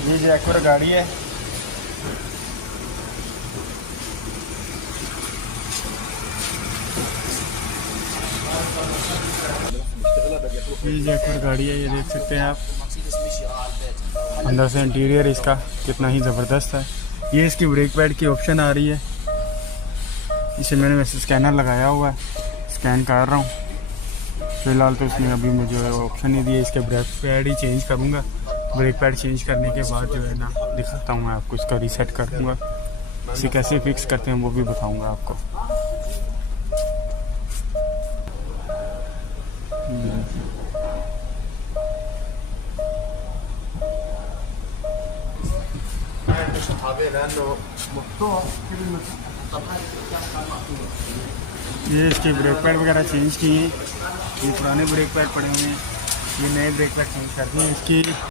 ये जैक्वर गाड़ी है। ये जैक्वर गाड़ी है, ये देख सकते हैं आप। अंदर से इंटीरियर इसका कितना ही ज़बरदस्त है। ये इसकी ब्रेक पैड की ऑप्शन आ रही है। इसे मैंने वैसे स्कैनर लगाया हुआ है, स्कैन कर रहा हूँ। फ़िलहाल तो इसमें अभी मुझे ऑप्शन नहीं दिया। इसके ब्रेक पैड ही चेंज करूँगा। ब्रेक पैड चेंज करने के बाद जो है ना दिखाता हूँ मैं आपको। इसका रीसेट कर दूँगा। इसे कैसे फिक्स करते हैं वो भी बताऊँगा आपको। ये इसके ब्रेक पैड वगैरह चेंज किए हैं। ये पुराने ब्रेक पैड पड़े हुए हैं, ये नए ब्रेक पैड चेंज कर दिए इसकी।